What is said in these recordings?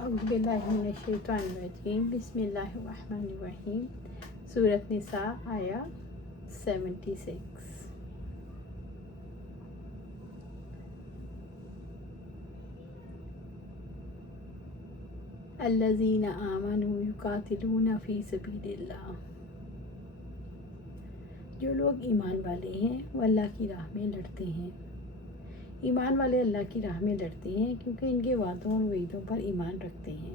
اعوذ باللہ من الشیطان الرجیم بسم اللہ الرحمن الرحیم سورۃ نساء آیا 76۔ الذین آمنوا یقاتلون فی سبیل اللہ، جو لوگ ایمان والے ہیں وہ اللہ کی راہ میں لڑتے ہیں۔ ایمان والے اللہ کی راہ میں لڑتے ہیں کیونکہ ان کے وعدوں اور وعیدوں پر ایمان رکھتے ہیں۔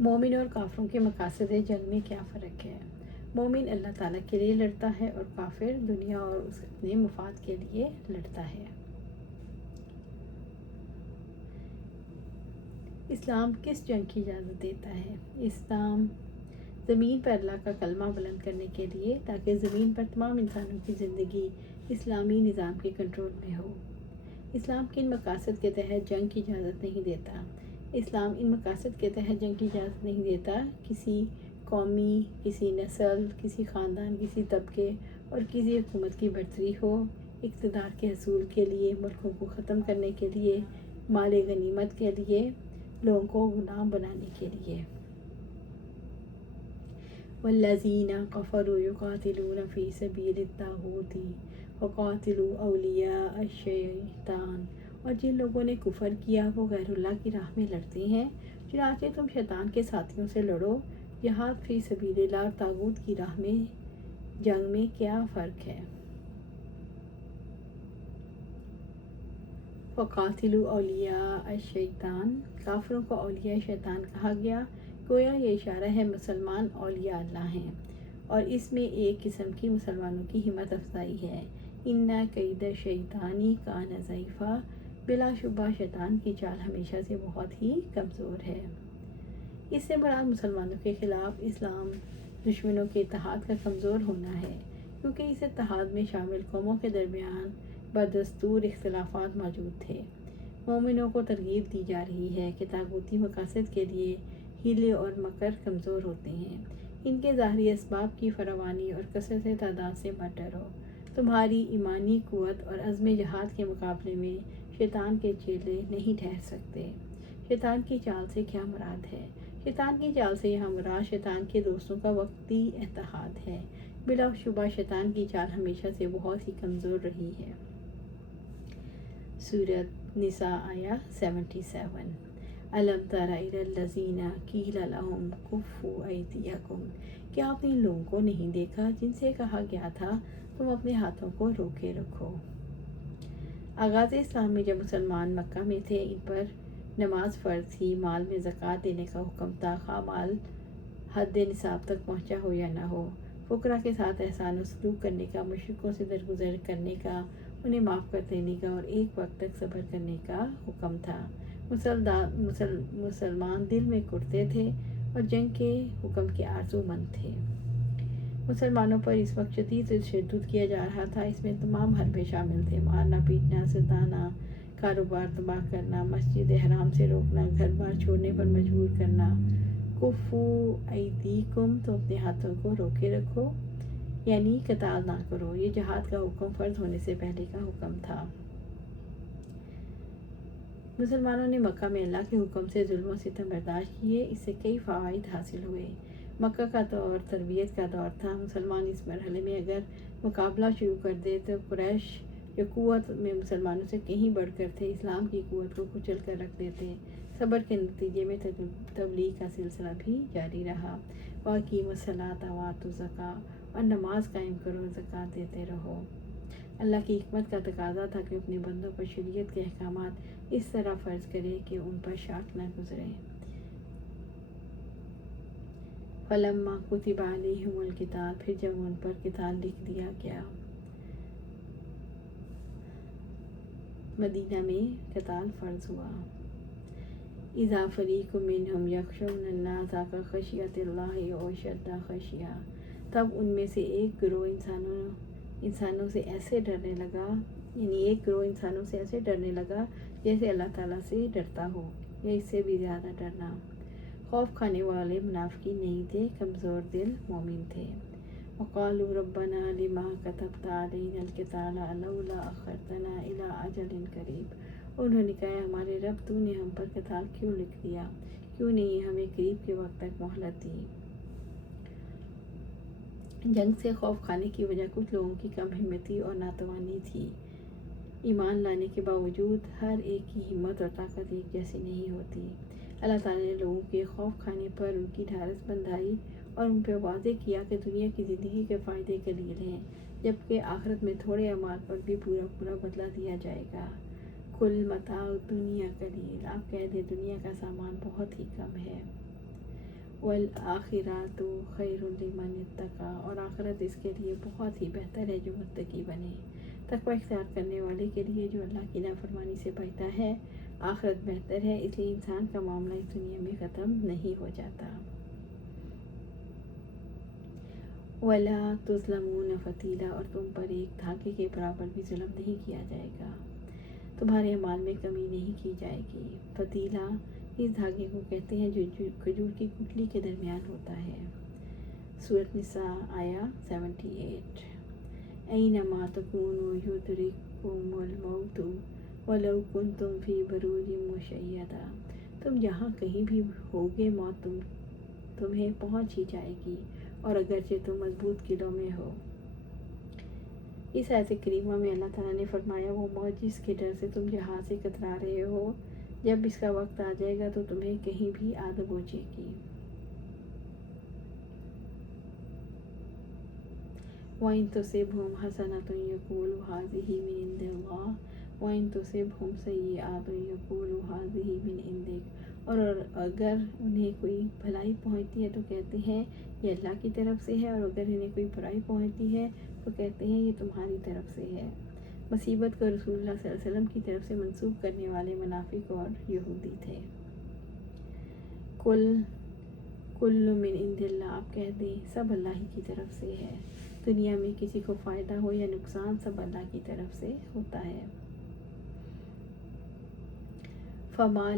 مومن اور کافروں کے مقاصد جنگ میں کیا فرق ہے؟ مومن اللہ تعالیٰ کے لیے لڑتا ہے اور کافر دنیا اور اس اپنے مفاد کے لیے لڑتا ہے۔ اسلام کس جنگ کی اجازت دیتا ہے؟ اسلام زمین پر اللہ کا کلمہ بلند کرنے کے لیے، تاکہ زمین پر تمام انسانوں کی زندگی اسلامی نظام کے کنٹرول میں ہو۔ اسلام کن مقاصد کے تحت جنگ کی اجازت نہیں دیتا؟ اسلام ان مقاصد کے تحت جنگ کی اجازت نہیں دیتا: کسی قومی، کسی نسل، کسی خاندان، کسی طبقے اور کسی حکومت کی برتری ہو، اقتدار کے حصول کے لیے، ملکوں کو ختم کرنے کے لیے، مال غنیمت کے لیے، لوگوں کو غلام بنانے کے لیے۔ والذین کفروا یقاتلون فی سبیل الطاغوت وقاتلوا اولیاء الشیطان، اور جن لوگوں نے کفر کیا وہ غیر اللہ کی راہ میں لڑتے ہیں، چنانچہ تم شیطان کے ساتھیوں سے لڑو۔ جہاد فی سبیل اللہ اور طاغوت کی راہ میں جنگ میں کیا فرق ہے؟ وقاتلوا اولیاء الشیطان، کافروں کو اولیاء شیطان کہا گیا، گویا یہ اشارہ ہے مسلمان اولیاء اللہ ہیں، اور اس میں ایک قسم کی مسلمانوں کی ہمت افزائی ہے۔ ان کید الشیطان کان ضعیفا، بلا شبہ شیطان کی چال ہمیشہ سے بہت ہی کمزور ہے۔ اس سے مراد مسلمانوں کے خلاف اسلام دشمنوں کے اتحاد کا کمزور ہونا ہے، کیونکہ اس اتحاد میں شامل قوموں کے درمیان بدستور اختلافات موجود تھے۔ مومنوں کو ترغیب دی جا رہی ہے کہ طاغوتی مقاصد کے لیے حیلے اور مکر کمزور ہوتے ہیں، ان کے ظاہری اسباب کی فراوانی اور کثرت تعداد سے مت ڈرو۔ تمہاری ایمانی قوت اور عزم جہاد کے مقابلے میں شیطان کے چیلے نہیں ٹھہر سکتے۔ شیطان کی چال سے کیا مراد ہے؟ شیطان کی چال سے یہاں مراد شیطان کے دوستوں کا وقتی اتحاد ہے۔ بلا شبہ شیطان کی چال ہمیشہ سے بہت ہی کمزور رہی ہے۔ سورۃ نساء آیا 77۔ الم تر الی الذین قیل لہم کفوا ایدیکم، کیا آپ نے ان لوگوں کو نہیں دیکھا جن سے کہا گیا تھا تم اپنے ہاتھوں کو روکے رکھو؟ آغاز اسلام میں جب مسلمان مکہ میں تھے، ان پر نماز فرض تھی، مال میں زکوٰۃ دینے کا حکم تھا، خواہ مال حد نصاب تک پہنچا ہو یا نہ ہو۔ فقراء کے ساتھ احسان و سلوک کرنے کا، مشرکوں سے درگزر کرنے کا، انہیں معاف کر دینے کا اور ایک وقت تک صبر کرنے کا حکم تھا۔ مسلمان دل میں کڑتے تھے اور جنگ کے حکم کے آرزو مند تھے۔ مسلمانوں پر اس وقت شدید تشدد کیا جا رہا تھا۔ اس میں تمام حربے شامل تھے: مارنا، پیٹنا، ستانا، کاروبار تباہ کرنا، مسجد حرام سے روکنا، گھر بار چھوڑنے پر مجبور کرنا۔ کفوا ایدیکم، تو اپنے ہاتھوں کو روکے رکھو، یعنی قتال نہ کرو۔ یہ جہاد کا حکم فرض ہونے سے پہلے کا حکم تھا۔ مسلمانوں نے مکہ میں اللہ کے حکم سے ظلم و ستم برداشت کیے، اس سے کئی فوائد حاصل ہوئے۔ مکہ کا دور تربیت کا دور تھا۔ مسلمان اس مرحلے میں اگر مقابلہ شروع کر دے تو قریش جو قوت میں مسلمانوں سے کہیں بڑھ کر تھے، اسلام کی قوت کو کچل کر رکھ دیتے۔ صبر کے نتیجے میں تبلیغ کا سلسلہ بھی جاری رہا۔ وَأَقِیمُوا الصَّلَاةَ وَآتُوا الزَّکَاةَ، اور نماز قائم کرو، زکوٰۃ دیتے رہو۔ اللہ کی حکمت کا تقاضا تھا کہ اپنے بندوں پر شریعت کے احکامات اس طرح فرض کرے کہ ان پر شاک نہ گزرے۔ فَلَمَّا كُتِبَ عَلَيْهِمُ الْقِتَالُ، پھر جب ان پر قتال لکھ دیا گیا۔ مدینہ میں قتال فرض ہوا۔ اِذَا فَرِيقٌ مِّنْهُمْ يَخْشَوْنَ النَّاسَ كَخَشْيَةِ اللَّهِ أَوْ أَشَدَّ خَشْيَةً، تب ان میں سے ایک گروہ انسانوں سے ایسے ڈرنے لگا، جیسے اللہ تعالیٰ سے ڈرتا ہو یا اس سے بھی زیادہ ڈرنا۔ خوف کھانے والے منافقین نہیں تھے، کمزور دل مومن تھے۔ وَقَالُوا رَبَّنَا لِمَ كَتَبْتَ عَلَيْنَا الْقِتَالَ لَوْلَا أَخَّرْتَنَا إِلَىٰ أَجَلٍ قَرِيبٍ، انہوں نے کہا ہمارے رب تو نے ہم پر قتال کیوں لکھ دیا، کیوں نہیں ہمیں قریب کے وقت تک مہلت دی۔ جنگ سے خوف کھانے کی وجہ کچھ لوگوں کی کم ہمتی اور ناتوانی تھی۔ ایمان لانے کے باوجود ہر ایک کی ہمت اور طاقت ایک جیسی نہیں ہوتی۔ اللہ تعالیٰ نے لوگوں کے خوف کھانے پر ان کی ڈھارس بندھائی اور ان پہ واضح کیا کہ دنیا کی زندگی کے فائدے قلیل ہیں، جبکہ آخرت میں تھوڑے اعمال پر بھی پورا بدلہ دیا جائے گا۔ کل متاع دنیا قلیل، آپ کہہ دیں دنیا کا سامان بہت ہی کم ہے۔ والآخرۃ خیر لمن اتقی، اور آخرت اس کے لیے بہت ہی بہتر ہے جو متقی بنے۔ تقوی اختیار کرنے والے کے لیے جو اللہ کی نافرمانی سے بچتا ہے آخرت بہتر ہے، اس لیے انسان کا معاملہ اس دنیا میں ختم نہیں ہو جاتا۔ وَلَا تُظْلَمُونَ فَتِيلًا، اور تم پر ایک دھاگے کے برابر بھی ظلم نہیں کیا جائے گا، تمہارے اعمال میں کمی نہیں کی جائے گی۔ فتیلہ اس دھاگے کو کہتے ہیں جو کھجور کی گٹلی کے درمیان ہوتا ہے۔ سورۃ نساء آیا 78۔ اینما تکونوا یدرککم الموت ولو کنتم فی بروج مشیدہ، تم جہاں کہیں بھی ہوگے موت تمہیں پہنچ ہی جائے گی، اور اگرچہ تم مضبوط قلعوں میں ہو۔ اس آیت کریمہ میں اللہ تعالیٰ نے فرمایا وہ موت جس کے ڈر سے تم جہاز سے کترا رہے ہو، جب اس کا وقت آ جائے گا تو تمہیں کہیں بھی آ دبوچے گی۔ وَإِن تُصِبْهُمْ حَسَنَةٌ يَقُولُوا هَٰذِهِ مِنْ عِندِ اللَّهِ وَإِن تُصِبْهُمْ سَيِّئَةٌ يَقُولُوا هَٰذِهِ مِنْ عِندِكَ، اور اگر انہیں کوئی بھلائی پہنچتی ہے تو کہتے ہیں یہ اللہ کی طرف سے ہے، اور اگر انہیں کوئی برائی پہنچتی ہے تو کہتے ہیں یہ تمہاری طرف سے ہے۔ مصیبت کو رسول اللہ صلی اللہ علیہ وسلم کی طرف سے منسوب کرنے والے منافق اور یہودی تھے۔ کل من عند اللہ، آپ کہہ دیں سب اللہ ہی کی طرف سے ہے، دنیا میں کسی کو فائدہ ہو یا نقصان سب اللہ کی طرف سے ہوتا ہے۔ فَمَا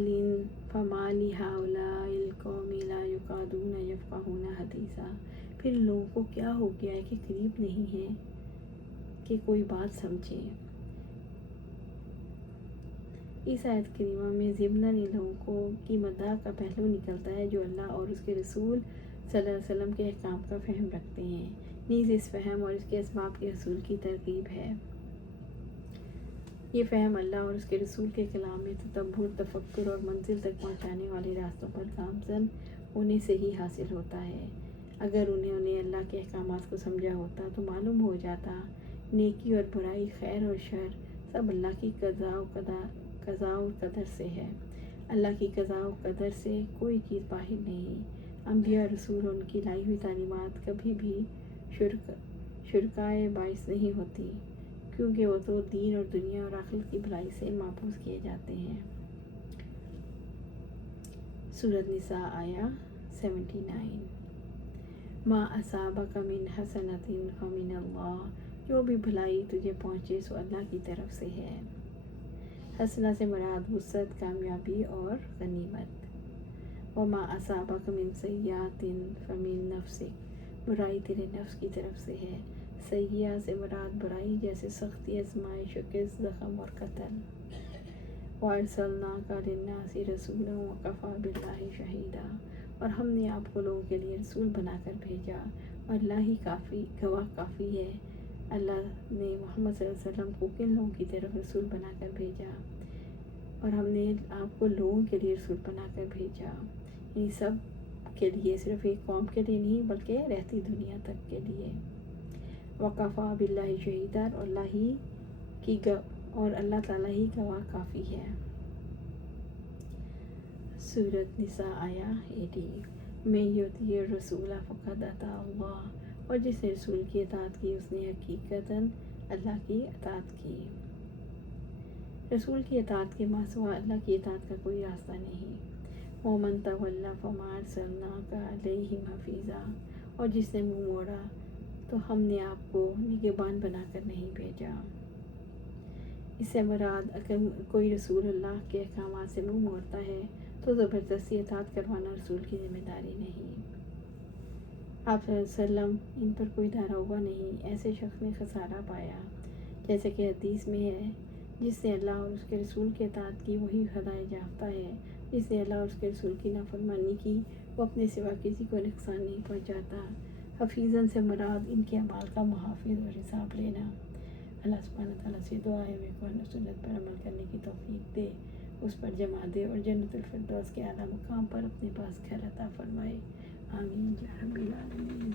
لِهَٰؤُلَاءِ الْقَوْمِ لَا يَكَادُونَ يَفْقَهُونَ حَدِيثًا، پھر لوگوں کو کیا ہو گیا ہے کہ قریب نہیں ہے کہ کوئی بات سمجھے۔ اس آیت کریمہ میں ضمناً ان لوگوں کو کی مداح کا پہلو نکلتا ہے جو اللہ اور اس کے رسول صلی اللہ علیہ وسلم کے احکام کا فہم رکھتے ہیں، نیز اس فہم اور اس کے اسباب کے حصول کی ترغیب ہے۔ یہ فہم اللہ اور اس کے رسول کے کلام میں تدبر، تفکر اور منزل تک پہنچانے والے راستوں پر گامزن ہونے سے ہی حاصل ہوتا ہے۔ اگر انہوں نے اللہ کے احکامات کو سمجھا ہوتا تو معلوم ہو جاتا نیکی اور برائی، خیر اور شر سب اللہ کی قضاء و قدر سے ہے۔ اللہ کی قضاء و قدر سے کوئی چیز باہر نہیں۔ انبیاء رسول اور ان کی لائی ہوئی تعلیمات کبھی بھی شرکائے باعث نہیں ہوتی، کیونکہ وہ تو دین اور دنیا اور آخرت کی بھلائی سے مابوس کیے جاتے ہیں۔ سورۃ نساء آیا 79۔ ما اصابک من حسنۃ فمن اللہ، جو بھی بھلائی تجھے پہنچے سو اللہ کی طرف سے ہے۔ حسنہ سے مراد وسعت، کامیابی اور غنیمت۔ وما اصابک من سیئۃ فمن نفسک، برائی تیرے نفس کی طرف سے ہے۔ سیئہ سے مراد برائی جیسے سختی، آزمائش، شکست، زخم اور قتل۔ وَأَرْسَلْنَاكَ لِلنَّاسِ رَسُولًا وَكَفَىٰ بِاللَّهِ شَهِيدًا، اور ہم نے آپ کو لوگوں کے لیے رسول بنا کر بھیجا اور اللہ ہی گواہ کافی ہے۔ اللہ نے محمد صلی اللہ علیہ وسلم کو کن لوگوں کی طرف رسول بنا کر بھیجا، اور ہم نے آپ کو لوگوں کے لیے رسول بنا کر بھیجا، یعنی سب کے لیے، صرف ایک قوم کے لیے نہیں بلکہ رہتی دنیا تک کے لیے۔ وَكَفَىٰ بِاللَّهِ شَهِيدًا، اور اللہ تعالیٰ ہی گواہ کافی ہے۔ سورۃ نساء آیا 80۔ مَن یُطِیعِ الرَّسُولَ فَقَدْ اَطَاعَ اللَّهَ، اور جس نے رسول کی اطاعت کی اس نے حقیقتاً اللہ کی اطاعت کی۔ رسول کی اطاعت کے ماں سوا اللہ کی اطاعت کا کوئی راستہ نہیں۔ وَمَن تَوَلَّىٰ فَمَا أَرْسَلْنَاكَ عَلَيْهِمْ حَفِيظًا، اور جس نے منہ موڑا تو ہم نے آپ کو نگہبان بنا کر نہیں بھیجا۔ اس سے مراد اگر کوئی رسول اللہ کے احکامات سے منہ موڑتا ہے تو زبردستی اطاعت کروانا رسول کی ذمہ داری نہیں۔ آپ صلی اللہ علیہ وسلم ان پر کوئی داروغہ نہیں، ایسے شخص نے خسارہ پایا، جیسے کہ حدیث میں ہے جس نے اللہ اور اس کے رسول کے اطاعت کی وہی ہدایت یافتہ ہے، جس نے اللہ اور اس کے رسول کی نافرمانی کی وہ اپنے سوا کسی کو نقصان نہیں پہنچاتا۔ حفیظاً سے مراد ان کے اعمال کا محافظ اور حساب لینا۔ اللہ سبحانہ تعالیٰ سے دعا ہے ہمیں قرآن و سنت پر عمل کرنے کی توفیق دے، اس پر جمع دے اور جنت الفردوس کے اعلیٰ مقام پر اپنے پاس گھر عطا فرمائے۔ آمین یا رب العالمین۔